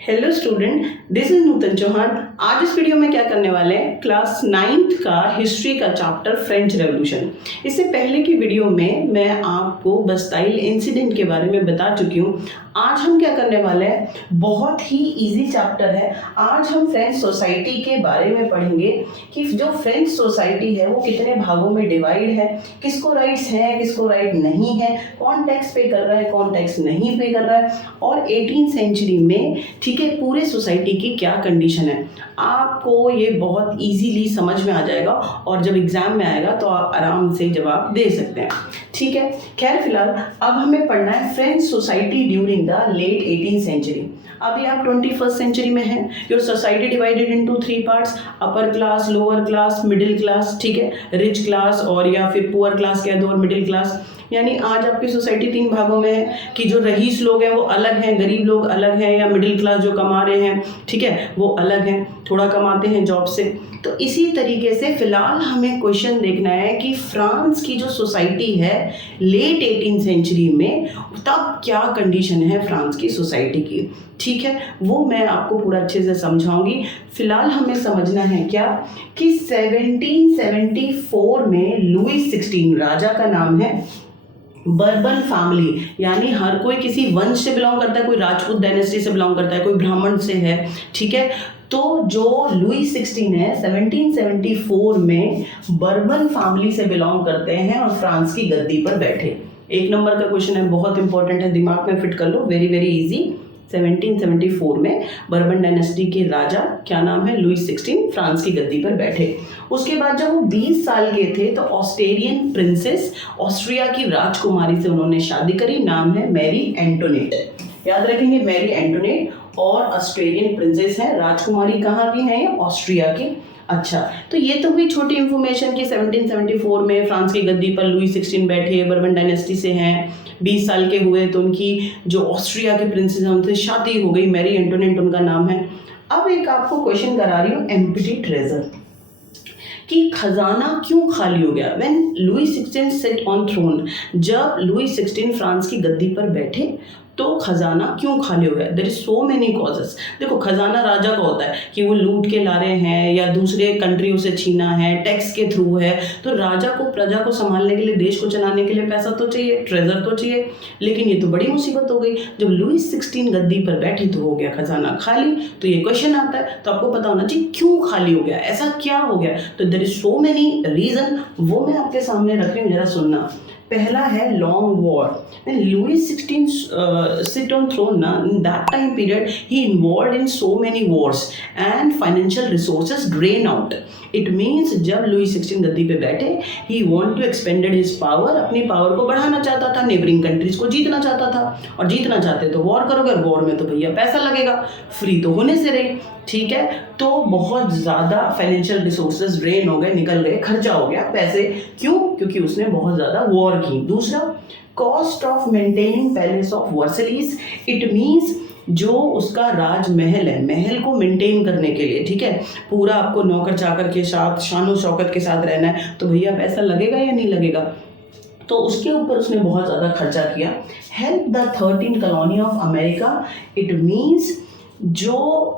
Hello student, this is नूतन चौहान। आज इस video में क्या करने वाले हैं, क्लास 9th का हिस्ट्री का चैप्टर फ्रेंच रेवोल्यूशन। इससे पहले की वीडियो में मैं आपको बस्टाइल इंसिडेंट के बारे में बता चुकी हूँ। आज हम क्या करने वाले हैं, बहुत ही इजी चैप्टर है। आज हम फ्रेंच सोसाइटी के बारे में पढ़ेंगे कि जो फ्रेंच सोसाइटी है वो कितने भागों में डिवाइड है, किसको राइट्स हैं, किसको राइट नहीं है, कौन टैक्स पे कर रहा है, कौन टैक्स नहीं पे कर रहा है, और 18th सेंचुरी में ठीक है पूरे सोसाइटी की क्या कंडीशन है। आपको ये बहुत इजीली समझ में आ जाएगा और जब एग्जाम में आएगा तो आप आराम से जवाब दे सकते हैं। ठीक है, खैर फिलहाल अब हमें पढ़ना है French society during the late 18th century. अभी आप 21st सेंचुरी में हैं। Your society divided into 3 parts, upper class, lower class, middle class. ठीक है, रिच क्लास और या फिर पुअर क्लास कह दो और मिडिल क्लास। यानी आज आपकी सोसाइटी 3 भागों में है कि जो रईस लोग हैं वो अलग हैं, गरीब लोग अलग हैं, या मिडिल क्लास जो कमा रहे हैं ठीक है वो अलग हैं, थोड़ा कमाते हैं जॉब से। तो इसी तरीके से फिलहाल हमें क्वेश्चन देखना है कि फ्रांस की जो सोसाइटी है लेट 18th सेंचुरी में, तब क्या कंडीशन है फ्रांस की सोसाइटी की। ठीक है, वो मैं आपको पूरा अच्छे से समझाऊंगी। फिलहाल हमें समझना है क्या कि 1774 में लुई 16, राजा का नाम है, बर्बन फैमिली, यानी हर कोई किसी वंश से बिलोंग करता है, कोई राजपूत डायनेस्टी से बिलोंग करता है, कोई ब्राह्मण से है। ठीक है, तो जो लुई 16 है 1774 में बर्बन फैमिली से बिलोंग करते हैं और फ्रांस की गद्दी पर बैठे। 1 नंबर का क्वेश्चन है, बहुत इंपॉर्टेंट है, दिमाग में फिट कर लो, वेरी वेरी इजी। 1774 में बर्बन डायनेस्टी के राजा क्या नाम है, लुई 16, फ्रांस की गद्दी पर बैठे। उसके बाद जब वो 20 साल के थे तो ऑस्ट्रेलियन प्रिंसेस, ऑस्ट्रिया की राजकुमारी से उन्होंने शादी करी, नाम है मैरी एंटोनेट। याद रखेंगे, मैरी एंटोनेट और ऑस्ट्रेलियन प्रिंसेस है, राजकुमारी कहाँ की है, ऑस्ट्रिया की। अच्छा, तो ये तो हुई छोटी इंफॉर्मेशन कि 1774 में फ्रांस की गद्दी पर लुई 16 बैठे, बर्बन डायनेस्टी से हैं, 20 साल के हुए तो उनकी जो ऑस्ट्रिया के प्रिंसेस हैं उनसे शादी हो गई, मैरी एंटोनेट उनका नाम है। अब एक आपको क्वेश्चन करा रही हूँ, एम्प्टी ट्रेजर, कि खजाना क्यों खाली हो गया when Louis 16 sit on throne. जब लुई 16 फ्रांस की गद्दी पर बैठे तो खजाना क्यों खाली हो गया। There is so many causes. देखो, खजाना राजा का होता है कि वो लूट के ला रहे हैं या दूसरे कंट्रियों से छीना है, टैक्स के थ्रू है, तो राजा को प्रजा को संभालने के लिए, देश को चलाने के लिए पैसा तो चाहिए, ट्रेजर तो चाहिए। लेकिन ये तो बड़ी मुसीबत हो गई, जब लुई 16 गद्दी पर बैठे तो हो गया खजाना खाली। तो ये क्वेश्चन आता है, तो आपको पता होना चाहिए क्यों खाली हो गया, ऐसा क्या हो गया। तो there is so many reason, वो मैं आपके सामने रख रही हूँ, जरा सुनना। पहला है long war. Louis 16 sit on throne na, in that time period he involved in so many wars and financial resources drain out. It means जब लुई 16 गद्दी पे बैठे, he want to expanded his power, अपनी power को बढ़ाना चाहता था, neighbouring countries को जीतना चाहता था, और जीतना चाहते तो वॉर करोगे, और वॉर में तो भैया पैसा लगेगा, फ्री तो होने से रही। ठीक है, तो बहुत ज़्यादा फाइनेंशियल रिसोर्सेज ड्रेन हो गए, निकल गए, खर्चा हो गया पैसे। क्यों? क्योंकि उसने बहुत ज़्यादा वॉर की। दूसरा, cost of maintaining palace of Versailles. It means जो उसका राजमहल है, महल को मेंटेन करने के लिए, ठीक है, पूरा आपको नौकर चाकर के साथ, शानो शौकत के साथ रहना है, तो भैया पैसा लगेगा या नहीं लगेगा, तो उसके ऊपर उसने बहुत ज़्यादा खर्चा किया। Help the 13 colony of America. It means जो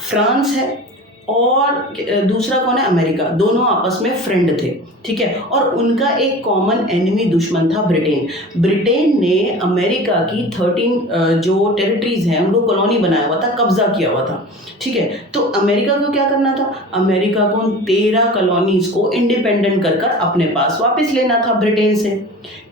फ्रांस है और दूसरा कौन है, अमेरिका, दोनों आपस में फ्रेंड थे। ठीक है, और उनका एक कॉमन एनिमी दुश्मन था ब्रिटेन। ब्रिटेन ने अमेरिका की 13 जो टेरिटरीज हैं उनको कॉलोनी बनाया हुआ था, कब्जा किया हुआ था। ठीक है, तो अमेरिका को क्या करना था, अमेरिका को 13 कॉलोनीज को इंडिपेंडेंट कर कर अपने पास वापस लेना था ब्रिटेन से।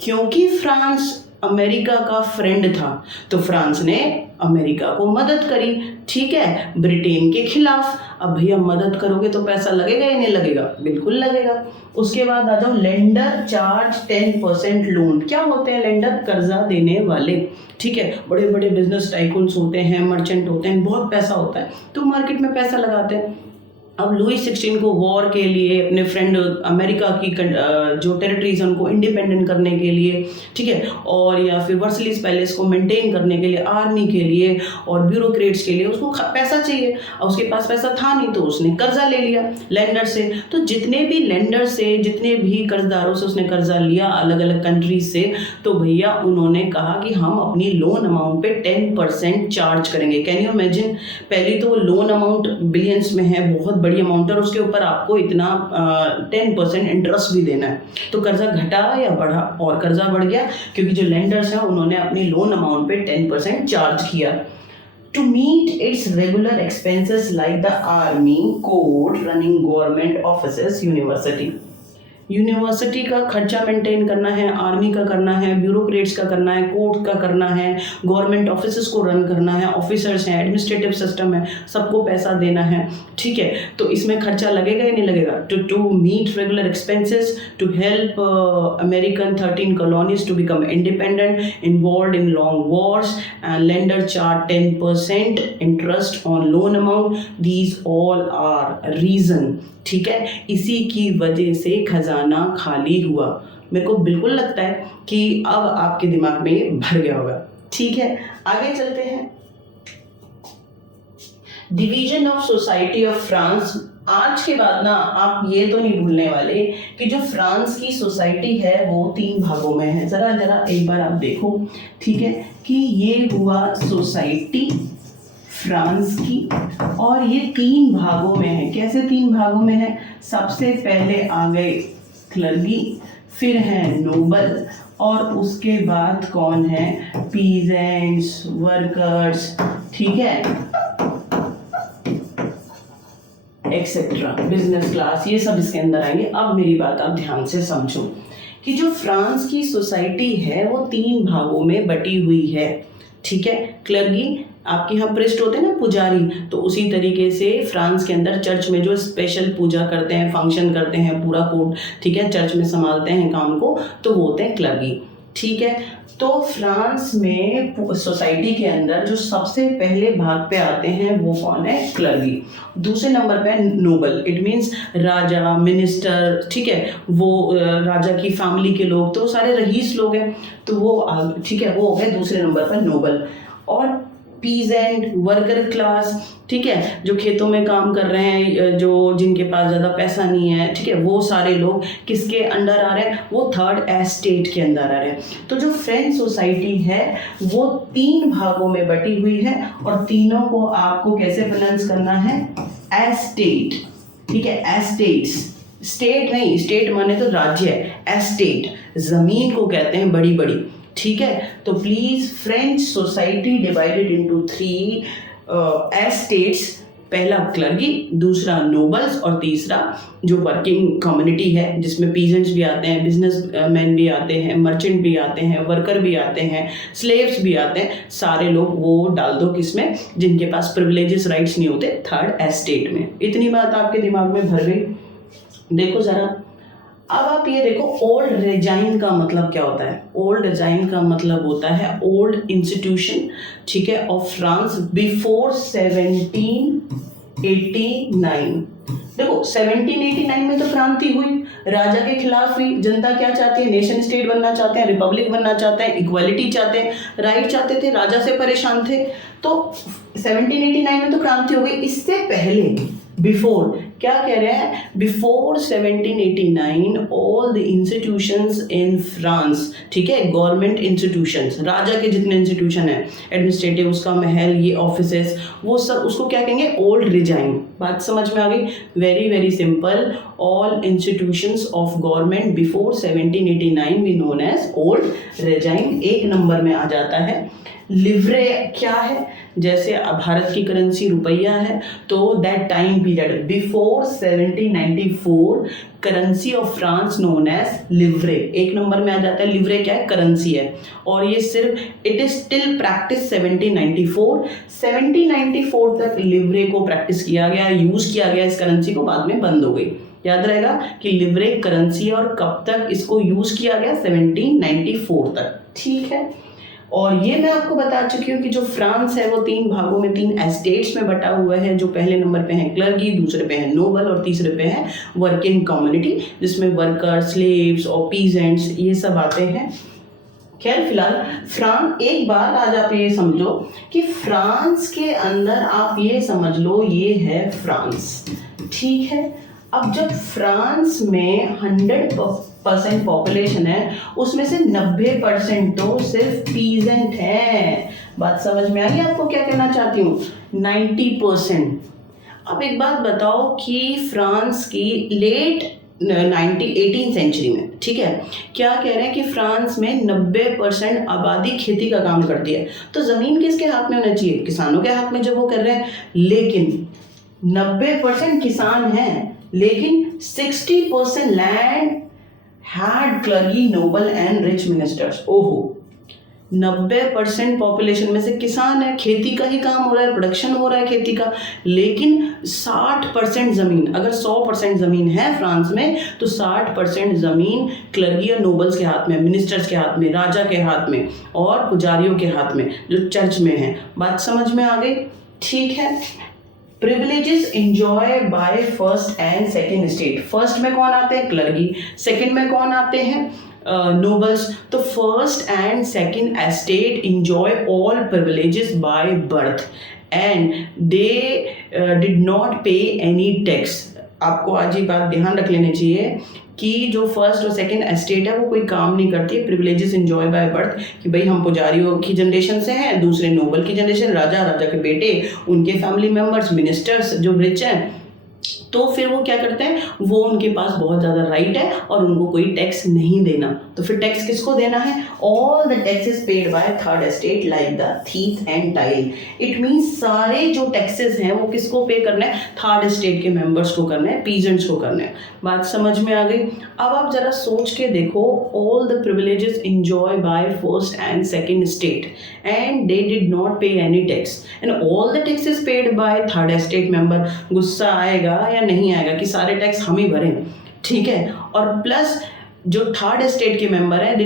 क्योंकि फ्रांस अमेरिका का फ्रेंड था तो फ्रांस ने अमेरिका को मदद करी, ठीक है, ब्रिटेन के खिलाफ। अब भैया मदद करोगे तो पैसा लगेगा या नहीं लगेगा, बिल्कुल लगेगा। उसके बाद आ जाओ, लेंडर चार्ज 10% लोन। क्या होते हैं लेंडर, कर्जा देने वाले। ठीक है, बड़े बड़े बिजनेस टाइकून्स होते हैं, मर्चेंट होते हैं, बहुत पैसा होता है तो मार्केट में पैसा लगाते हैं। अब लुई 16 को वॉर के लिए, अपने फ्रेंड अमेरिका की जो टेरिटरीज हैं उनको इंडिपेंडेंट करने के लिए, ठीक है, और या फिर वर्सलिस पैलेस को मेंटेन करने के लिए, आर्मी के लिए और ब्यूरोक्रेट्स के लिए उसको पैसा चाहिए। अब उसके पास पैसा था नहीं तो उसने कर्जा ले लिया लेंडर से। तो जितने भी लेंडर से, जितने भी कर्जदारों से उसने कर्जा लिया अलग अलग कंट्रीज से, तो भैया उन्होंने कहा कि हम अपनी लोन अमाउंट पे 10% चार्ज करेंगे। Can you imagine? पहली तो वो लोन अमाउंट बिलियंस में है, बहुत बड़ी अमाउंट है, और उसके ऊपर आपको इतना 10% इंटरेस्ट भी देना है। तो कर्जा घटा या बढ़ा? और कर्जा बढ़ गया, क्योंकि जो लेंडर्स हैं उन्होंने अपनी लोन अमाउंट पे 10% चार्ज किया। To meet its regular expenses like the army, court, running government offices, university का खर्चा मेंटेन करना है, आर्मी का करना है, ब्यूरोक्रेट्स का करना है, कोर्ट का करना है, गवर्नमेंट ऑफिसेस को रन करना है, ऑफिसर्स हैं, एडमिनिस्ट्रेटिव सिस्टम है, सबको पैसा देना है, ठीक है। तो इसमें खर्चा लगेगा या नहीं लगेगा? To meet regular expenses, to help American 13 colonies to become independent, involved in long wars, and lender charge 10% interest on loan amount. These all are reason, ठीक है। इसी की वजह से खजाना खाली हुआ। मेरे को बिल्कुल लगता है कि अब आपके दिमाग में ये भर गया होगा, ठीक है। आगे चलते हैं। Division of society of France. आज के बाद ना आप ये तो नहीं भूलने वाले कि जो फ्रांस की सोसाइटी है वो 3 भागों में है। जरा एक बार आप देखो, ठीक है, कि ये हुआ सोसाइटी फ्रांस की, और ये 3 भागों में है। कैसे 3 भागों में है? सबसे पहले आ गए क्लर्गी, फिर है नोबल, और उसके बाद कौन है? पीजेंट्स, वर्कर्स, ठीक है, एक्सेट्रा, बिजनेस क्लास, ये सब इसके अंदर आएंगे। अब मेरी बात आप ध्यान से समझो कि जो फ्रांस की सोसाइटी है वो 3 भागों में बटी हुई है, ठीक है। क्लर्गी, आपके यहाँ प्रिस्ट होते हैं ना, पुजारी, तो उसी तरीके से फ्रांस के अंदर चर्च में जो स्पेशल पूजा करते हैं, फंक्शन करते हैं, पूरा कोर्ट, ठीक है, चर्च में संभालते हैं काम को, तो वो होते हैं क्लर्गी, ठीक है। तो फ्रांस में सोसाइटी के अंदर जो सबसे पहले भाग पे आते हैं वो कौन है? क्लर्गी। दूसरे नंबर पे है नोबल, इट मीन्स राजा, मिनिस्टर, ठीक है, वो राजा की फैमिली के लोग, तो सारे रईस लोग हैं, तो वो ठीक है, वो हो गए दूसरे नंबर पर नोबल। और पीजेंट, वर्कर क्लास, ठीक है, जो खेतों में काम कर रहे हैं, जो जिनके पास ज़्यादा पैसा नहीं है, ठीक है, वो सारे लोग किसके अंडर आ रहे हैं? वो थर्ड एस्टेट के अंदर आ रहे हैं। तो जो फ्रेंच सोसाइटी है वो 3 भागों में बटी हुई है, और तीनों को आपको कैसे प्रोनाउंस करना है? एस्टेट, ठीक है, एस्टेट्स, स्टेट नहीं, स्टेट माने तो राज्य है, एस्टेट जमीन को कहते हैं बड़ी बड़ी, ठीक है। तो please French society divided into 3 estates, पहला क्लर्गी, दूसरा नोबल्स, और तीसरा जो वर्किंग कम्युनिटी है जिसमें पीजेंट्स भी आते हैं, बिजनेसमैन भी आते हैं, मर्चेंट भी आते हैं, वर्कर भी आते हैं, स्लेव्स भी आते हैं, सारे लोग वो डाल दो किसमें? जिनके पास प्रिविलेजेस राइट्स नहीं होते, थर्ड एस्टेट में। इतनी बात आपके दिमाग में भर गई? देखो जरा, अब आप ये देखो, ओल्ड रेजाइन का मतलब क्या होता है? ओल्ड रेजाइन का मतलब होता है ओल्ड इंस्टीट्यूशन, ठीक है, ऑफ फ्रांस बिफोर 1789। देखो 1789 में तो क्रांति हुई, राजा के खिलाफ हुई, जनता क्या चाहती है? नेशन स्टेट बनना चाहते हैं, रिपब्लिक बनना चाहते हैं, इक्वालिटी चाहते हैं, राइट चाहते थे, राजा से परेशान थे। तो 1789 में तो क्रांति हो गई। इससे पहले बिफोर क्या कह रहे हैं? Before 1789 all the institutions in France, ठीक है, गवर्नमेंट इंस्टीट्यूशंस, राजा के जितने इंस्टीट्यूशन है, एडमिनिस्ट्रेटिव, उसका महल, ये ऑफिसेस, वो सब उसको क्या कहेंगे? Old regime. बात समझ में आ गई? Very very simple, all institutions of government before 1789 we known as old regime. 1 number में आ जाता है लिवरे। क्या है? जैसे भारत की करेंसी रुपया है, तो that time period before 1794 currency of France known as livre. 1 number में आ जाता है। लिवरे क्या है? करेंसी है, और ये सिर्फ इट इज स्टिल प्रैक्टिस 1794 तक लिवरे को प्रैक्टिस किया गया, यूज किया गया इस करेंसी को, बाद में बंद हो गई। याद रहेगा कि लिवरे करेंसी, और कब तक इसको यूज किया गया? 1794 तक, ठीक है। और ये मैं आपको बता चुकी हूँ कि जो फ्रांस है वो 3 भागों में 3 एस्टेट्स में बटा हुआ है, जो पहले नंबर पे है क्लर्गी, दूसरे पे है नोबल और तीसरे पे है वर्किंग कम्युनिटी, जिसमें वर्कर, स्लेव्स और पीजेंट्स ये सब आते हैं। खैर फिलहाल फ्रांस, एक बात आज आप ये समझो कि फ्रांस के अंदर आप ये समझ लो ये है फ्रांस, ठीक है। अब जब फ्रांस में 100% पॉपुलेशन है, उसमें से 90% तो सिर्फ पीजेंट है। बात समझ में आ गई आपको क्या कहना चाहती हूँ? 90%। अब एक बात बताओ कि फ्रांस की लेट 18 सेंचुरी में, ठीक है, क्या कह रहे हैं कि फ्रांस में 90% आबादी खेती का काम करती है, तो ज़मीन किसके हाथ में होना चाहिए? किसानों के हाथ में, जब वो कर रहे हैं। लेकिन 90% किसान हैं, लेकिन 60% land had clergy, noble and rich ministers. ओहो, 90% पॉपुलेशन में से किसान है, खेती का ही काम हो रहा है, प्रोडक्शन हो रहा है खेती का, लेकिन 60% ज़मीन, अगर 100% ज़मीन है फ्रांस में, तो 60% ज़मीन क्लर्गी और नोबल्स के हाथ में, मिनिस्टर्स के हाथ में, राजा के हाथ में और पुजारियों के हाथ में, जो चर्च में है। बात समझ में आ गई? ठीक है। Privileges enjoy by first and second state. First में कौन आते हैं? क्लर्गी। सेकेंड में कौन आते हैं? nobles. तो first and second estate enjoy all privileges by birth and they did not pay any tax. आपको आज ये बात ध्यान रख लेनी चाहिए कि जो फर्स्ट और सेकंड एस्टेट है वो कोई काम नहीं करती है। प्रिविलेजेस एंजॉय बाय बर्थ, कि भाई हम पुजारियों की जनरेशन से हैं, दूसरे नोबल की जनरेशन, राजा, राजा के बेटे, उनके फैमिली मेम्बर्स, मिनिस्टर्स जो रिच हैं, तो फिर वो क्या करते हैं, वो उनके पास बहुत ज़्यादा राइट है और उनको कोई टैक्स नहीं देना। तो फिर टैक्स किसको देना है? All the taxes paid by third estate like the tithe and taille. It means सारे जो टैक्सेस हैं वो किसको पे करना है? थर्ड एस्टेट के मेंबर्स को करना है, पीजेंट्स को करना है। बात समझ में आ गई? अब आप जरा सोच के देखो, all the privileges enjoy by first and second state and they did not pay any tax and all the taxes paid by third estate member. गुस्सा आएगा या नहीं आएगा कि सारे टैक्स हम ही भरें, ठीक है। और प्लस जो थर्ड स्टेट के मेंबर हैं, दे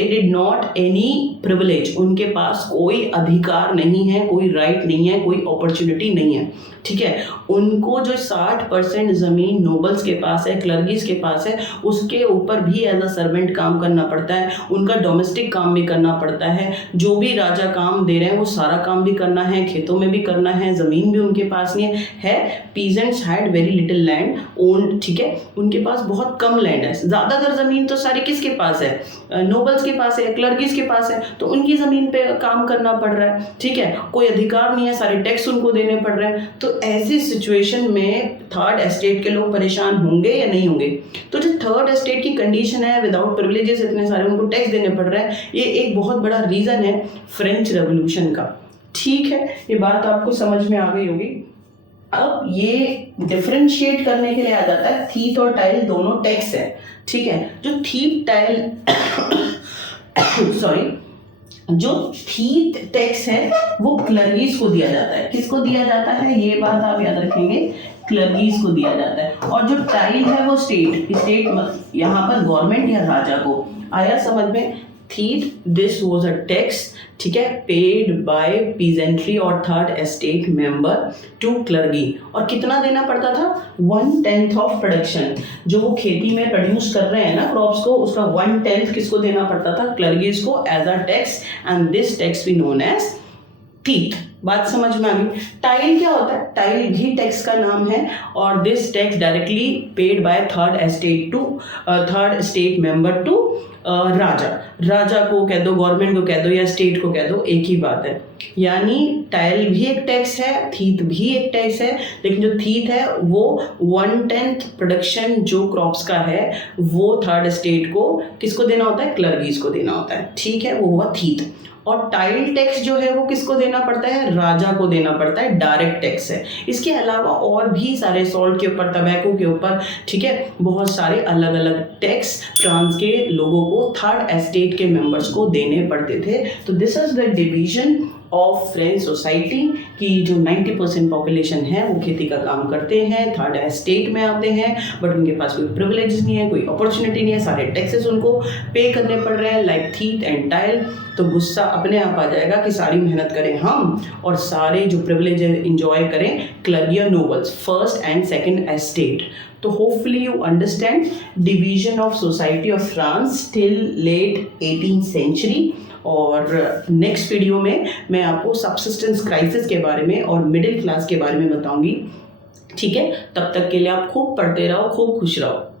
डिड नॉट एनी प्रिविलेज, उनके पास कोई अधिकार नहीं है, कोई राइट नहीं है, कोई अपॉर्चुनिटी नहीं है, ठीक है। उनको जो 60% ज़मीन नोबल्स के पास है, क्लर्गीज के पास है, उसके ऊपर भी एज अ सर्वेंट काम करना पड़ता है, उनका डोमेस्टिक काम भी करना पड़ता है, जो भी राजा काम दे रहे हैं वो सारा काम भी करना है, खेतों में भी करना है, ज़मीन भी उनके पास नहीं है। Peasants had very little land owned, ठीक है, उनके पास बहुत कम लैंड है। ज़्यादातर ज़मीन तो सारी किसके पास है? नोबल्स के पास है, क्लर्गीज के पास है, तो उनकी ज़मीन पे काम करना पड़ रहा है, ठीक है। कोई अधिकार नहीं है, सारे टैक्स उनको देने पड़ रहे हैं। तो ऐसी सिचुएशन में थर्ड एस्टेट के लोग परेशान होंगे या नहीं होंगे? तो जो थर्ड एस्टेट की कंडीशन है, विदाउट प्रिविलेजेस इतने सारे उनको टैक्स देने पड़ रहा है, ये एक बहुत बड़ा रीज़न है फ्रेंच रेवोल्यूशन का, ठीक है। ये बात आपको समझ में आ गई होगी। अब ये डिफरेंशिएट करने के लिए आ जाता है, थीथ और टाइल दोनों टैक्स है, ठीक है। जो थीथ टाइल सॉरी जो थीथ टैक्स है वो क्लर्गीज को दिया जाता है। किसको दिया जाता है? ये बात आप याद रखेंगे, क्लर्गीज को दिया जाता है। और जो टाइल है वो स्टेट यहाँ पर गवर्नमेंट या राजा को। आया समझ में? Tithe, this was a tax, ठीक है, पेड बाय पीजेंट्री और third estate member to clergy. और कितना देना पड़ता था? 1/10 ऑफ प्रोडक्शन। जो वो खेती में प्रोड्यूस कर रहे हैं ना क्रॉप्स को, उसका 1/10 किसको देना पड़ता था? क्लर्गीज को, as a tax, and this tax we known as tithe. बात समझ में आ गई? टाइल क्या होता है? टाइल भी टैक्स का नाम है और this tax directly paid by third estate member to राजा को कह दो, गवर्नमेंट को कह दो या स्टेट को कह दो, एक ही बात है। यानी टाइल भी एक टैक्स है, थीथ भी एक टैक्स है, लेकिन जो थीथ है वो 1/10 प्रोडक्शन जो क्रॉप्स का है वो थर्ड स्टेट को किसको देना होता है? क्लर्गीज को देना होता है, ठीक है, वो हुआ थीथ। और टाइल टैक्स जो है वो किसको देना पड़ता है? राजा को देना पड़ता है, डायरेक्ट टैक्स है। इसके अलावा और भी सारे सॉल्ट के ऊपर, टबैको के ऊपर, ठीक है, बहुत सारे अलग अलग टैक्स फ्रांस के लोगों को, थर्ड एस्टेट के मेंबर्स को देने पड़ते थे। तो this is the division of French society की जो 90% पॉपुलेशन है वो खेती का काम करते हैं, थर्ड एस्टेट में आते हैं, बट उनके पास कोई प्रिविलेज नहीं है, कोई अपॉर्चुनिटी नहीं है, सारे टैक्सेस उनको पे करने पड़ रहे हैं लाइक थीथ एंड टाइल। तो गुस्सा अपने आप आ जाएगा कि सारी मेहनत करें हम और सारे जो प्रिविलेज इंजॉय करें क्लर्की और nobles, first and second estate. तो hopefully you understand division of society of France till late 18th century. और नेक्स्ट वीडियो में मैं आपको सबसिस्टेंस क्राइसिस के बारे में और मिडिल क्लास के बारे में बताऊंगी। ठीक है, तब तक के लिए आप खूब पढ़ते रहो, खूब खुश रहो।